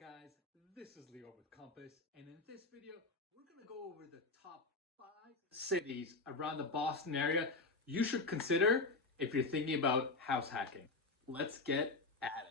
guys, this is Lior with Compass, and in this video we're going to go over the top 5 cities around the Boston area you should consider if you're thinking about house hacking. Let's get at it.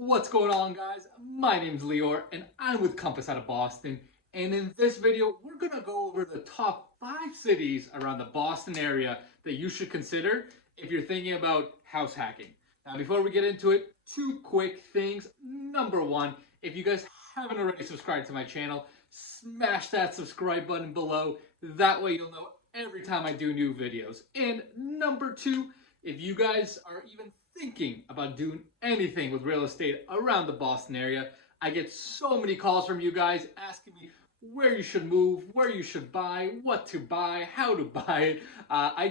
What's going on, guys? My name's Lior and I'm with Compass out of Boston, and in this video we're gonna go over the top 5 cities around the Boston area that you should consider if you're thinking about house hacking. Now, before we get into it, 2 quick things. Number 1, if you guys haven't already subscribed to my channel, smash that subscribe button below. That way you'll know every time I do new videos. And number 2, if you guys are even thinking about doing anything with real estate around the Boston area, I get so many calls from you guys asking me where you should move, where you should buy, what to buy, how to buy it. I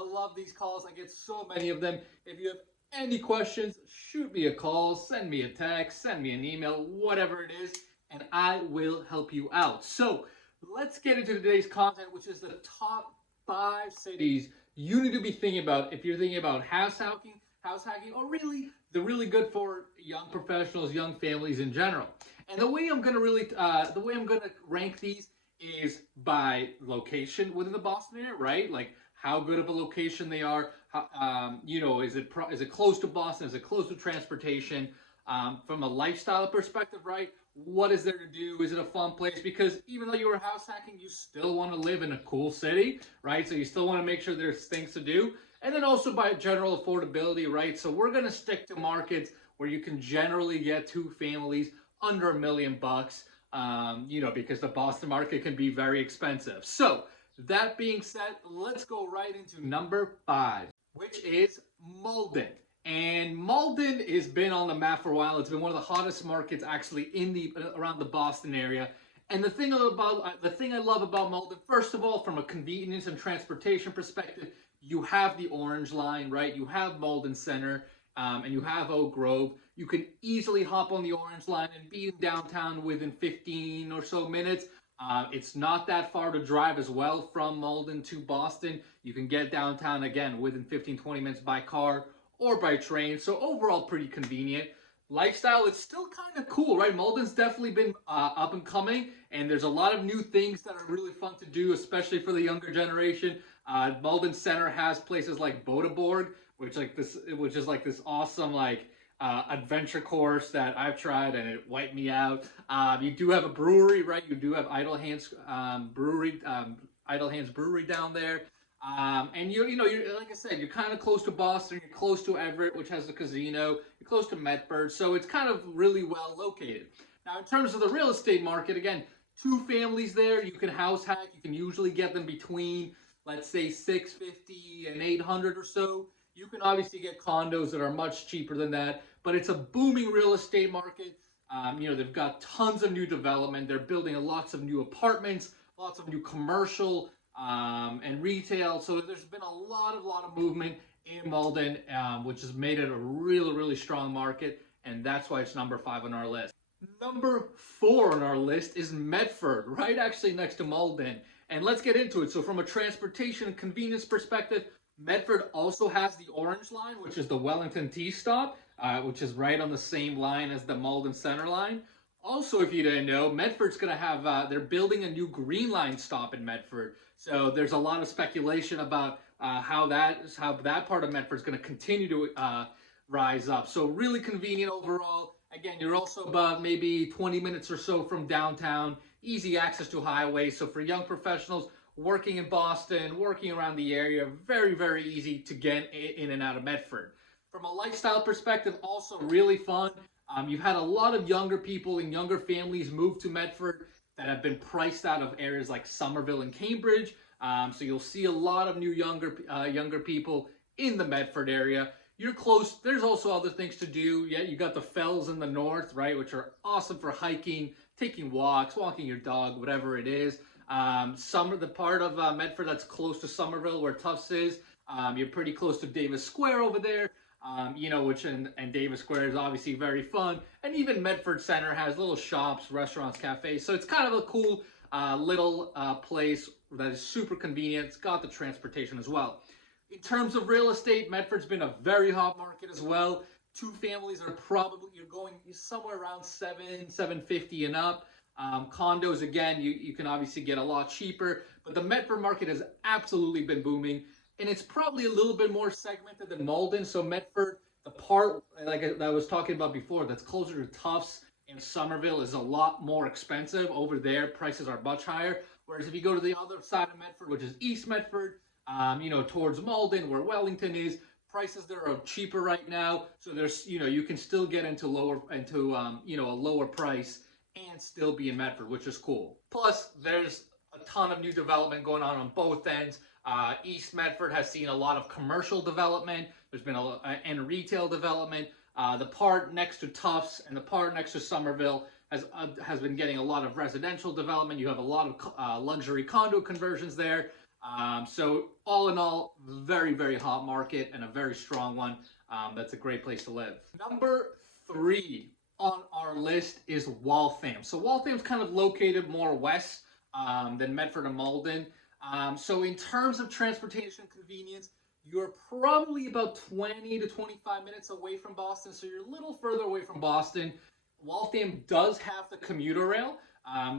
love these calls. I get so many of them. If you have any questions, shoot me a call, send me a text, send me an email, whatever it is, and I will help you out. So let's get into today's content, which is the top 5 cities you need to be thinking about if you're thinking about house hacking, or really, they're really good for young professionals, young families in general. And the way I'm gonna rank these is by location within the Boston area, right? Like how good of a location they are. How, is it close to Boston? Is it close to transportation? From a lifestyle perspective, right? What is there to do? Is it a fun place? Because even though you were house hacking, you still want to live in a cool city, right? So you still want to make sure there's things to do. And then also by general affordability, right? So we're going to stick to markets where you can generally get 2 families under $1 million, because the Boston market can be very expensive. So that being said, let's go right into number 5, which is Malden. And Malden has been on the map for a while. It's been one of the hottest markets actually around the Boston area. And the thing I love about Malden, first of all, from a convenience and transportation perspective, you have the Orange Line, right? You have Malden Center, and you have Oak Grove. You can easily hop on the Orange Line and be in downtown within 15 or so minutes. It's not that far to drive as well from Malden to Boston. You can get downtown again within 15-20 minutes by car or by train. So overall, pretty convenient. Lifestyle, it's still kind of cool, right? Malden's definitely been up and coming, and there's a lot of new things that are really fun to do, especially for the younger generation. Malden Center has places like Bodeborg, which is like this awesome adventure course that I've tried and it wiped me out. You do have a brewery, right? You do have Idle Hands Brewery down there. And you're like I said, you're kind of close to Boston, you're close to Everett, which has a casino, you're close to Medford, so it's kind of really well located. Now, in terms of the real estate market, again, 2 families there, you can house hack, you can usually get them between, let's say, $650 and $800 or so. You can obviously get condos that are much cheaper than that, but it's a booming real estate market. They've got tons of new development, they're building lots of new apartments, lots of new commercial, and retail. So there's been a lot of movement in Malden, which has made it a really strong market, and that's why it's number 5 on our list. Number 4 on our list is Medford, right actually next to Malden. And let's get into it. So from a transportation and convenience perspective, Medford also has the Orange Line, which is the Wellington T-stop, which is right on the same line as the Malden Center line. Also, if you didn't know, Medford's going to have, they're building a new Green Line stop in Medford. So there's a lot of speculation about how that part of Medford's going to continue to rise up. So really convenient overall. Again, you're also about maybe 20 minutes or so from downtown, easy access to highway. So for young professionals working in Boston, working around the area, very easy to get in and out of Medford. From a lifestyle perspective, also really fun. You've had a lot of younger people and younger families move to Medford that have been priced out of areas like Somerville and Cambridge. So you'll see a lot of new younger people in the Medford area. You're close. There's also other things to do. Yeah, you got the fells in the north, right, which are awesome for hiking, taking walks, walking your dog, whatever it is. The part of Medford that's close to Somerville, where Tufts is, you're pretty close to Davis Square over there. which and Davis Square is obviously very fun. And even Medford Center has little shops, restaurants, cafes. So it's kind of a cool little place that is super convenient. It's got the transportation as well. In terms of real estate, Medford's been a very hot market as well. Two families are probably, you're going somewhere around 750 and up. Condos, again, you can obviously get a lot cheaper, but the Medford market has absolutely been booming, and it's probably a little bit more segmented than Malden. So Medford, the part like I was talking about before, that's closer to Tufts and Somerville, is a lot more expensive. Over there, prices are much higher. Whereas if you go to the other side of Medford, which is East Medford, towards Malden, where Wellington is, prices there are cheaper right now. So there's, you can still get into a lower price and still be in Medford, which is cool. Plus, there's a ton of new development going on both ends. East Medford has seen a lot of commercial development. There's been and retail development. The part next to Tufts and the part next to Somerville has been getting a lot of residential development. You have a lot of luxury condo conversions there. So all in all, very, very hot market and a very strong one. That's a great place to live. Number 3 on our list is Waltham. So Waltham's kind of located more west than Medford and Malden. So in terms of transportation convenience, you're probably about 20 to 25 minutes away from Boston. So you're a little further away from Boston. Waltham does have the commuter rail,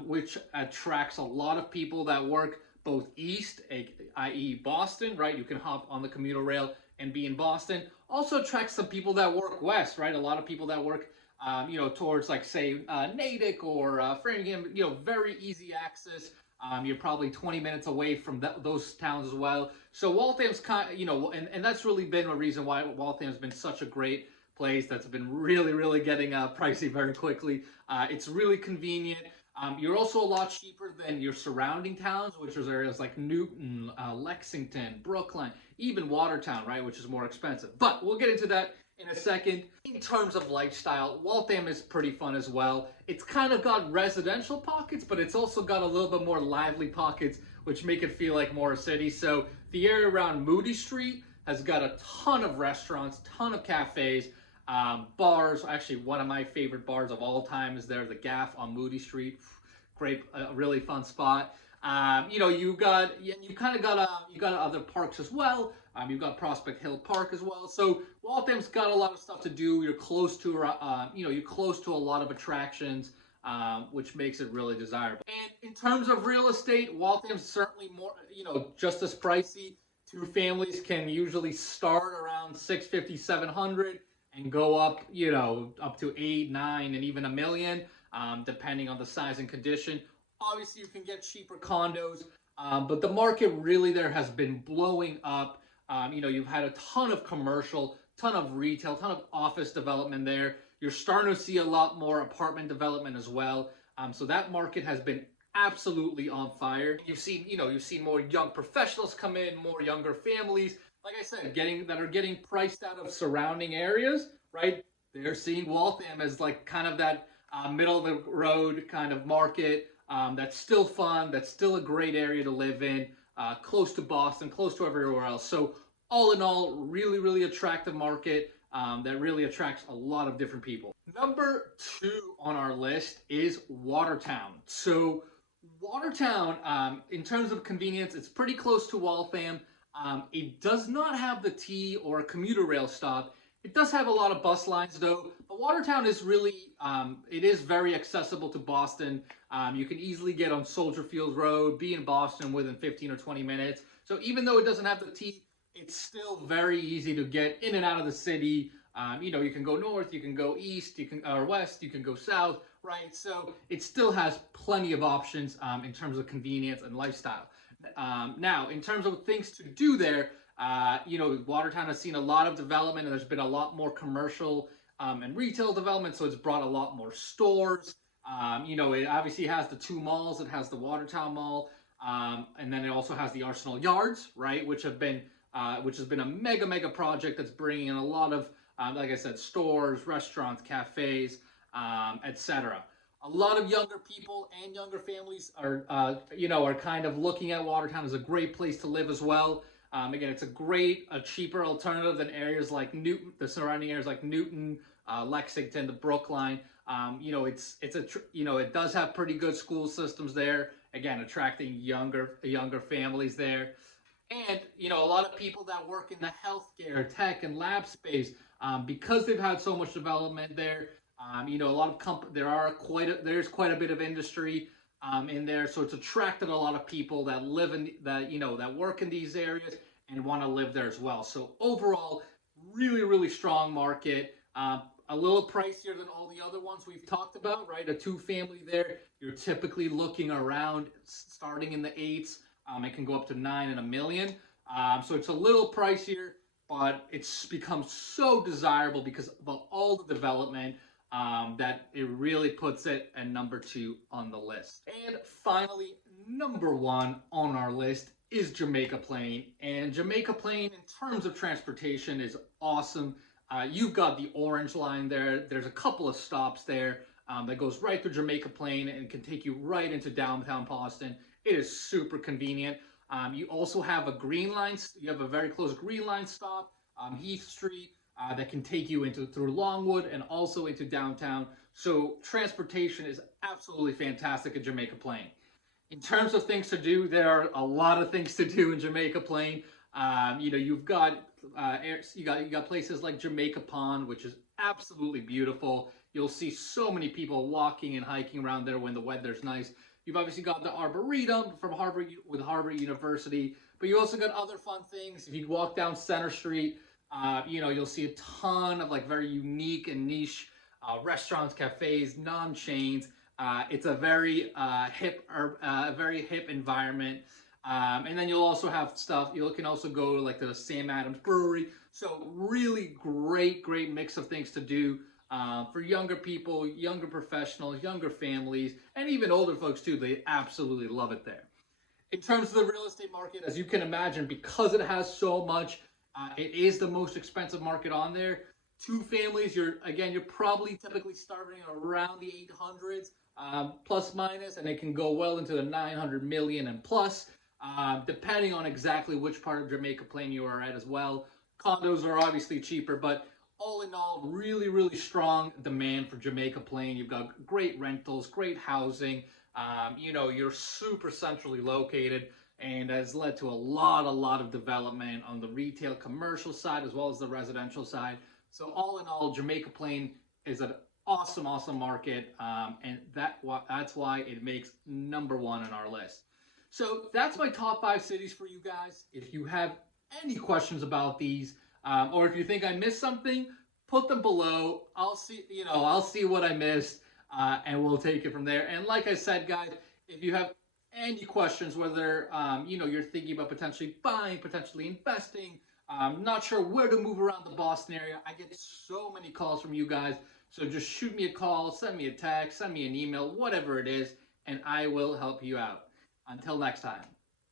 which attracts a lot of people that work both east, i.e. Boston, right? You can hop on the commuter rail and be in Boston. Also attracts some people that work west, right? A lot of people that work, towards like say Natick or Framingham, very easy access. You're probably 20 minutes away from those towns as well. So Waltham's and that's really been a reason why Waltham's been such a great place that's been really, really getting pricey very quickly. It's really convenient. You're also a lot cheaper than your surrounding towns, which is areas like Newton, Lexington, Brookline, even Watertown, right, which is more expensive. But we'll get into that in a second. In terms of lifestyle, Waltham is pretty fun as well. It's kind of got residential pockets, but it's also got a little bit more lively pockets, which make it feel like more a city. So the area around Moody Street has got a ton of restaurants, ton of cafes, bars. Actually, one of my favorite bars of all time is there, the Gaff on Moody Street. Great, really fun spot. You got other parks as well. You've got Prospect Hill Park as well. So Waltham's got a lot of stuff to do. You're close to, a lot of attractions, which makes it really desirable. And in terms of real estate, Waltham's certainly more, just as pricey. Two families can usually start around 650, 700 and go up, up to 8, 9, and even $1 million, depending on the size and condition. Obviously, you can get cheaper condos, but the market really there has been blowing up. You've had a ton of commercial, ton of retail, ton of office development there. You're starting to see a lot more apartment development as well. So that market has been absolutely on fire. You've seen more young professionals come in, more younger families, like I said, getting priced out of surrounding areas, right? They're seeing Waltham as like kind of that middle of the road kind of market. That's still fun. That's still a great area to live in, close to Boston, close to everywhere else. So all in all, really, really attractive market that really attracts a lot of different people. Number 2 on our list is Watertown. So Watertown, in terms of convenience, it's pretty close to Waltham. It does not have the T or a commuter rail stop. It does have a lot of bus lines though, but Watertown is really, it is very accessible to Boston. You can easily get on Soldier Field Road, be in Boston within 15 or 20 minutes. So even though it doesn't have the T, it's still very easy to get in and out of the city. You can go north, you can go east, or west, you can go south, right? So it still has plenty of options in terms of convenience and lifestyle. Now, in terms of things to do there, Watertown has seen a lot of development, and there's been a lot more commercial and retail development, so it's brought a lot more stores. It obviously has the 2 malls. It has the Watertown Mall, and then it also has the Arsenal Yards, right, which has been a mega project that's bringing in a lot of, like I said, stores, restaurants, cafes, etc. A lot of younger people and younger families are kind of looking at Watertown as a great place to live as well. Again, it's a cheaper alternative than areas like Newton, the surrounding areas like Newton, Lexington, the Brookline. It does have pretty good school systems there. Again, attracting younger families there. And a lot of people that work in the healthcare, tech, and lab space, because they've had so much development there. A lot of there's quite a bit of industry in there, so it's attracted a lot of people that live in that work in these areas and want to live there as well. So overall, really strong market. A little pricier than all the other ones we've talked about, right? A two-family there, you're typically looking around starting in the eights. It can go up to 9 and $1 million. So it's a little pricier, but it's become so desirable because of all the development that it really puts it at number 2 on the list. And finally, number 1 on our list is Jamaica Plain. And Jamaica Plain, in terms of transportation, is awesome. You've got the Orange Line there. There's a couple of stops there that goes right through Jamaica Plain and can take you right into downtown Boston. It is super convenient. You also have a green line. You have a very close green line stop, Heath Street, that can take you through Longwood and also into downtown. So transportation is absolutely fantastic at Jamaica Plain. In terms of things to do, there are a lot of things to do in Jamaica Plain. You've got you got places like Jamaica Pond, which is absolutely beautiful. You'll see so many people walking and hiking around there when the weather's nice. You've obviously got the Arboretum from Harvard University, but you also got other fun things. If you walk down Center Street, you'll see a ton of very unique and niche restaurants, cafes, non-chains. It's a very hip environment. And then you'll also have stuff. You can also go to the Sam Adams Brewery. So really great mix of things to do for younger people, younger professionals, younger families, and even older folks too. They absolutely love it there. In terms of the real estate market, as you can imagine, because it has so much, it is the most expensive market on there. Two families, you're probably typically starting around the 800s, plus minus, and it can go well into the 900 million and plus. Depending on exactly which part of Jamaica Plain you are at as well. Condos are obviously cheaper, but all in all, really strong demand for Jamaica Plain. You've got great rentals, great housing. You're super centrally located and has led to a lot of development on the retail commercial side as well as the residential side. So all in all, Jamaica Plain is an awesome market, and that's why it makes number 1 on our list. So that's my top 5 cities for you guys. If you have any questions about these, or if you think I missed something, put them below. I'll see what I missed, and we'll take it from there. And like I said, guys, if you have any questions, whether you're thinking about potentially buying, potentially investing, not sure where to move around the Boston area, I get so many calls from you guys. So just shoot me a call, send me a text, send me an email, whatever it is, and I will help you out. Until next time.